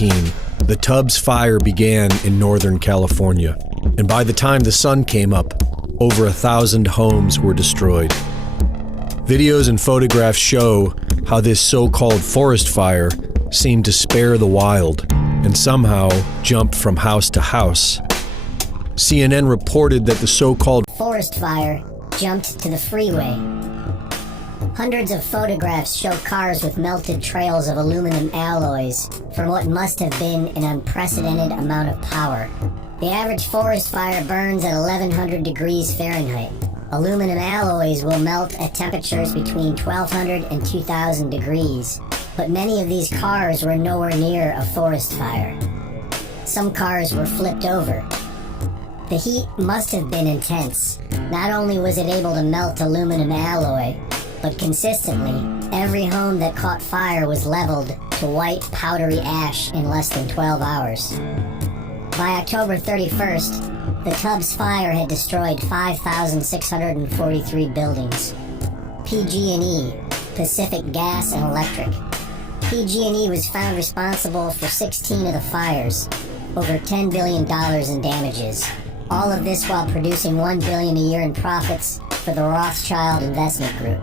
2017, the Tubbs Fire began in Northern California, and by the time the sun came up, over 1,000 homes were destroyed. Videos and photographs show how this so-called forest fire seemed to spare the wild and somehow jumped from house to house. CNN reported that the so-called forest fire jumped to the freeway. Hundreds of photographs show cars with melted trails of aluminum alloys from what must have been an unprecedented amount of power. The average forest fire burns at 1100 degrees Fahrenheit. Aluminum alloys will melt at temperatures between 1200 and 2000 degrees, but many of these cars were nowhere near a forest fire. Some cars were flipped over. The heat must have been intense. Not only was it able to melt aluminum alloy, but consistently, every home that caught fire was leveled to white, powdery ash in less than 12 hours. By October 31st, the Tubbs Fire had destroyed 5,643 buildings. PG&E, Pacific Gas and Electric. PG&E was found responsible for 16 of the fires, over $10 billion in damages. All of this while producing $1 billion a year in profits for the Rothschild Investment Group.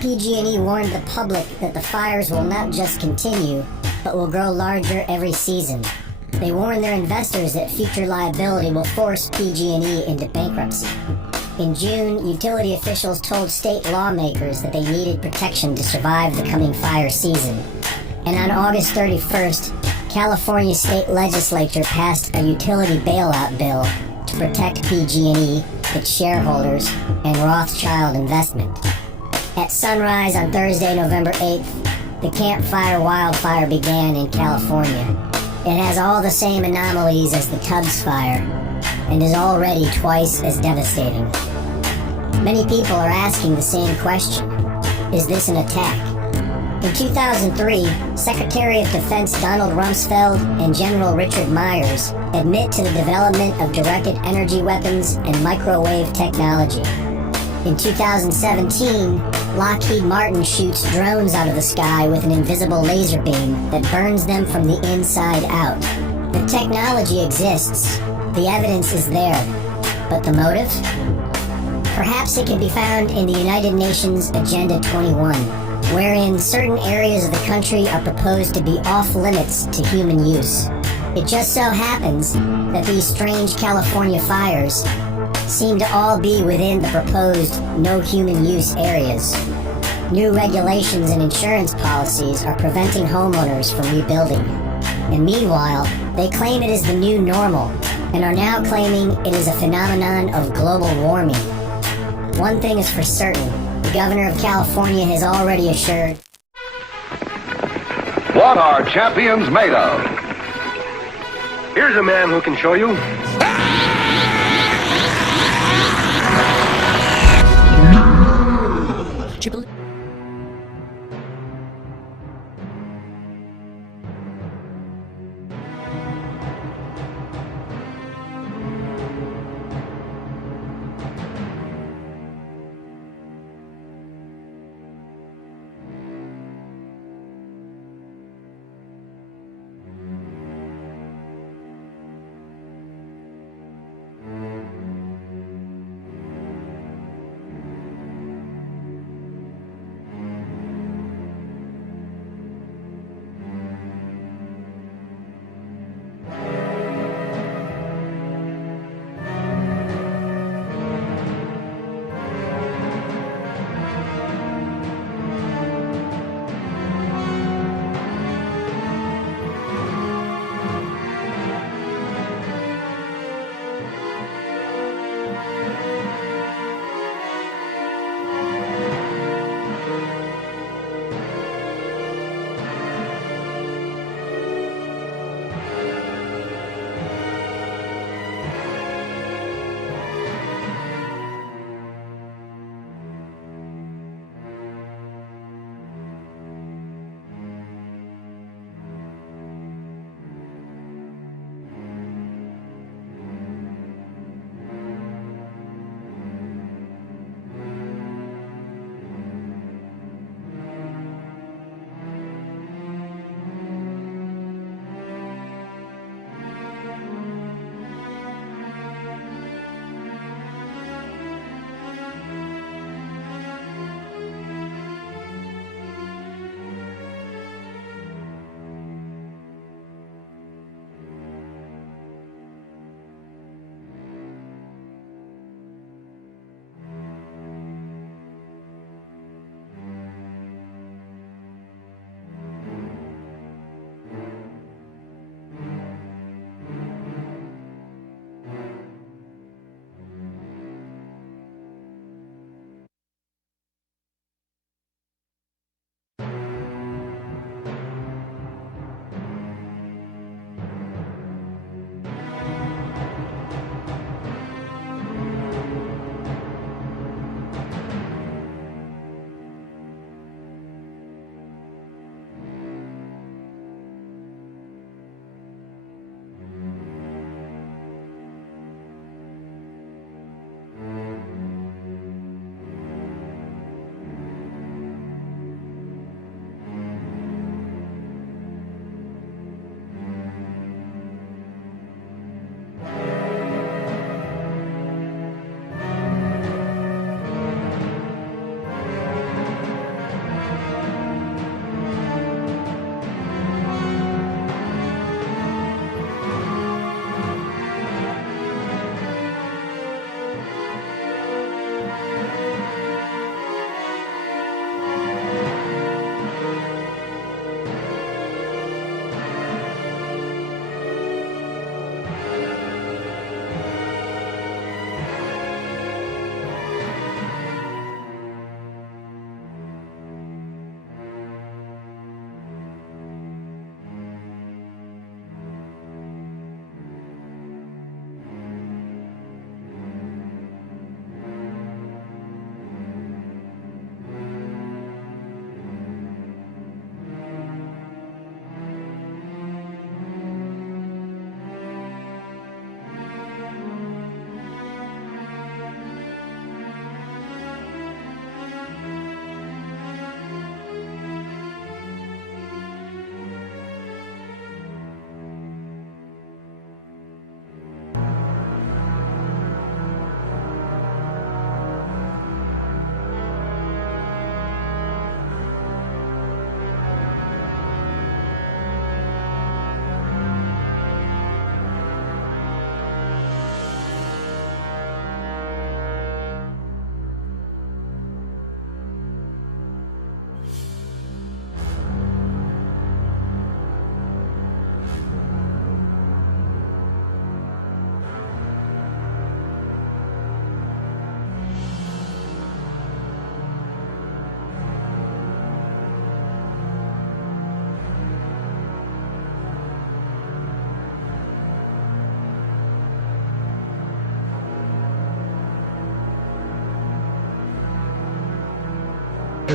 PG&E warned the public that the fires will not just continue, but will grow larger every season. They warned their investors that future liability will force PG&E into bankruptcy. In June, utility officials told state lawmakers that they needed protection to survive the coming fire season. And on August 31st, California state legislature passed a utility bailout bill to protect PG&E, its shareholders, and Rothschild Investment. At sunrise on Thursday, November 8th, the Campfire wildfire began in California. It has all the same anomalies as the Tubbs Fire, and is already twice as devastating. Many people are asking the same question: is this an attack? In 2003, Secretary of Defense Donald Rumsfeld and General Richard Myers admit to the development of directed energy weapons and microwave technology. In 2017, Lockheed Martin shoots drones out of the sky with an invisible laser beam that burns them from the inside out. The technology exists, the evidence is there, but the motive? Perhaps it can be found in the United Nations Agenda 21, wherein certain areas of the country are proposed to be off limits to human use. It just so happens that these strange California fires seem to all be within the proposed no human use areas. New regulations and insurance policies are preventing homeowners from rebuilding. And meanwhile, they claim it is the new normal and are now claiming it is a phenomenon of global warming. One thing is for certain, the governor of California has already assured, what are champions made of? Here's a man who can show you.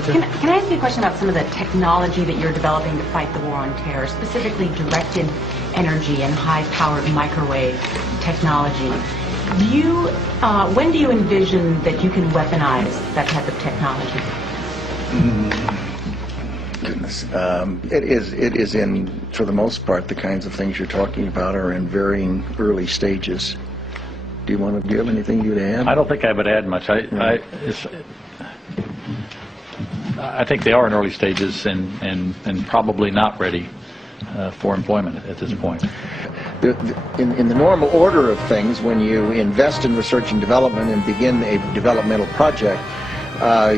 Can I ask you a question about some of the technology that you're developing to fight the war on terror, specifically directed energy and high-powered microwave technology? When do you envision that you can weaponize that type of technology? Goodness. It is in, for the most part, the kinds of things you're talking about are in varying early stages. Do you have anything you'd add? I don't think I would add much. I think they are in early stages and probably not ready for employment at this point. In the normal order of things, when you invest in research and development and begin a developmental project,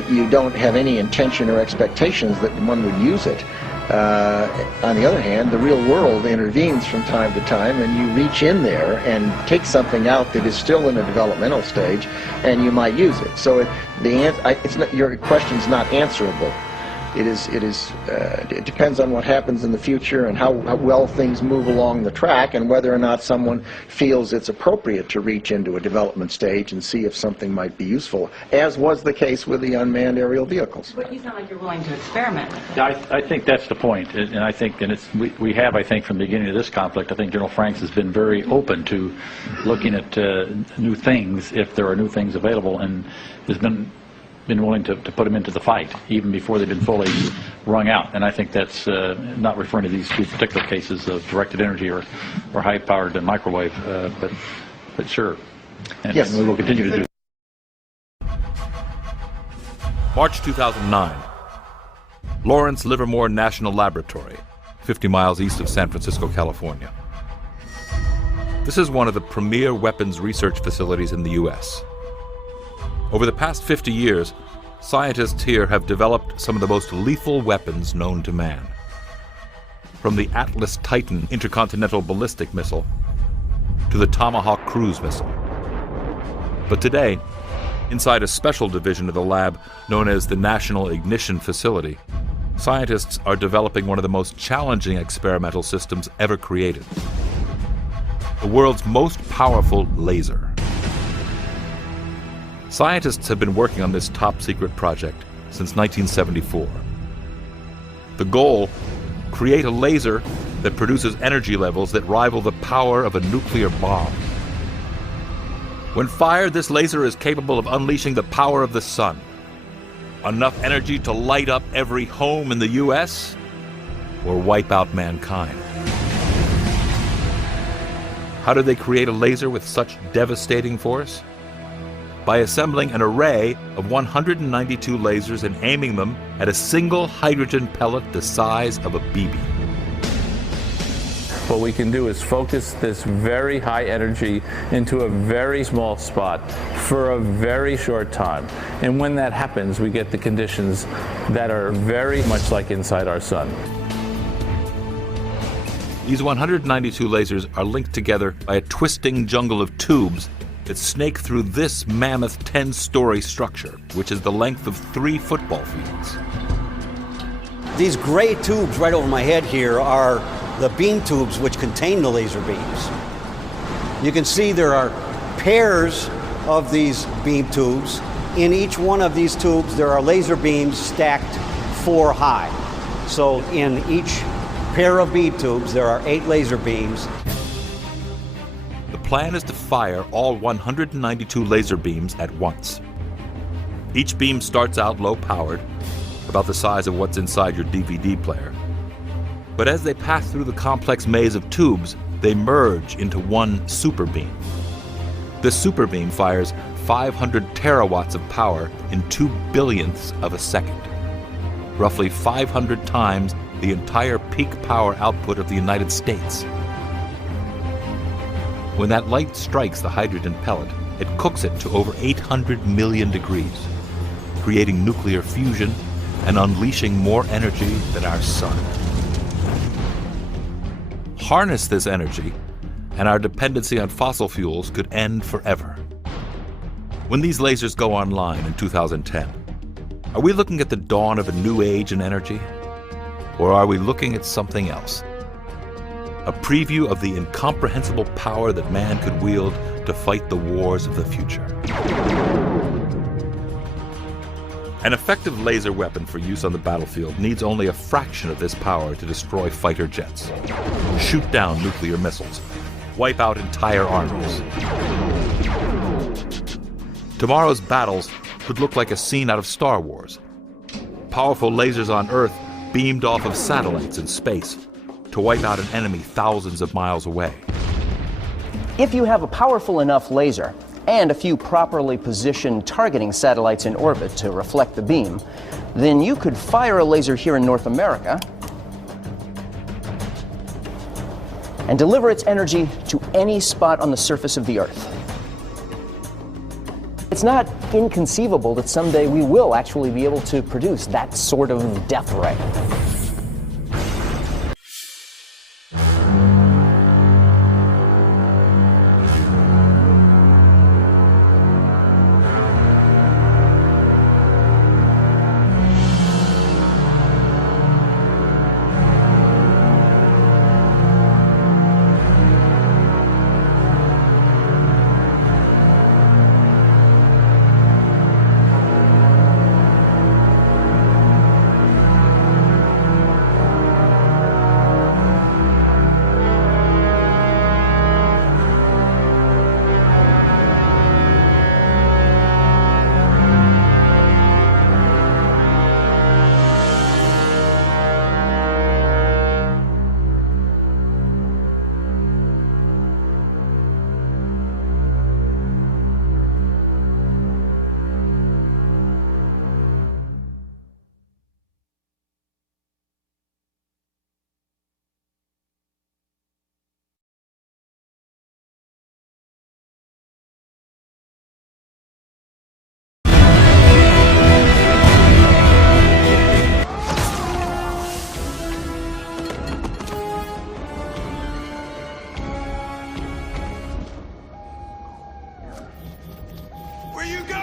you don't have any intention or expectations that one would use it. On the other hand, the real world intervenes from time to time, and you reach in there and take something out that is still in a developmental stage, and you might use it. So your question's not answerable. It depends on what happens in the future and how well things move along the track, and whether or not someone feels it's appropriate to reach into a development stage and see if something might be useful, as was the case with the unmanned aerial vehicles. But you sound like you're willing to experiment with it. I think that's the point, and I think, and we have, I think, from the beginning of this conflict, I think General Franks has been very open to looking at new things if there are new things available, and has been willing to put them into the fight even before they've been fully wrung out. And I think that's not referring to these two particular cases of directed energy or high-powered microwave, but sure. And, yes. And we will continue to do. March 2009. Lawrence Livermore National Laboratory, 50 miles east of San Francisco, California. This is one of the premier weapons research facilities in the U.S. Over the past 50 years, scientists here have developed some of the most lethal weapons known to man. From the Atlas Titan intercontinental ballistic missile to the Tomahawk cruise missile. But today, inside a special division of the lab known as the National Ignition Facility, scientists are developing one of the most challenging experimental systems ever created. The world's most powerful laser. Scientists have been working on this top-secret project since 1974. The goal: create a laser that produces energy levels that rival the power of a nuclear bomb. When fired, this laser is capable of unleashing the power of the sun. Enough energy to light up every home in the U.S. or wipe out mankind. How did they create a laser with such devastating force? By assembling an array of 192 lasers and aiming them at a single hydrogen pellet the size of a BB. What we can do is focus this very high energy into a very small spot for a very short time. And when that happens, we get the conditions that are very much like inside our sun. These 192 lasers are linked together by a twisting jungle of tubes that snake through this mammoth 10-story structure, which is the length of 3 football fields. These gray tubes right over my head here are the beam tubes which contain the laser beams. You can see there are pairs of these beam tubes. In each one of these tubes there are laser beams stacked 4 high. So in each pair of beam tubes there are 8 laser beams. The plan is to fire all 192 laser beams at once. Each beam starts out low-powered, about the size of what's inside your DVD player. But as they pass through the complex maze of tubes, they merge into one super beam. This super beam fires 500 terawatts of power in 2 billionths of a second, roughly 500 times the entire peak power output of the United States. When that light strikes the hydrogen pellet, it cooks it to over 800 million degrees, creating nuclear fusion and unleashing more energy than our sun. Harness this energy, and our dependency on fossil fuels could end forever. When these lasers go online in 2010, are we looking at the dawn of a new age in energy? Or are we looking at something else? A preview of the incomprehensible power that man could wield to fight the wars of the future. An effective laser weapon for use on the battlefield needs only a fraction of this power to destroy fighter jets, shoot down nuclear missiles, wipe out entire armies. Tomorrow's battles would look like a scene out of Star Wars. Powerful lasers on Earth beamed off of satellites in space to wipe out an enemy thousands of miles away. If you have a powerful enough laser and a few properly positioned targeting satellites in orbit to reflect the beam, then you could fire a laser here in North America and deliver its energy to any spot on the surface of the Earth. It's not inconceivable that someday we will actually be able to produce that sort of death ray. Where you go?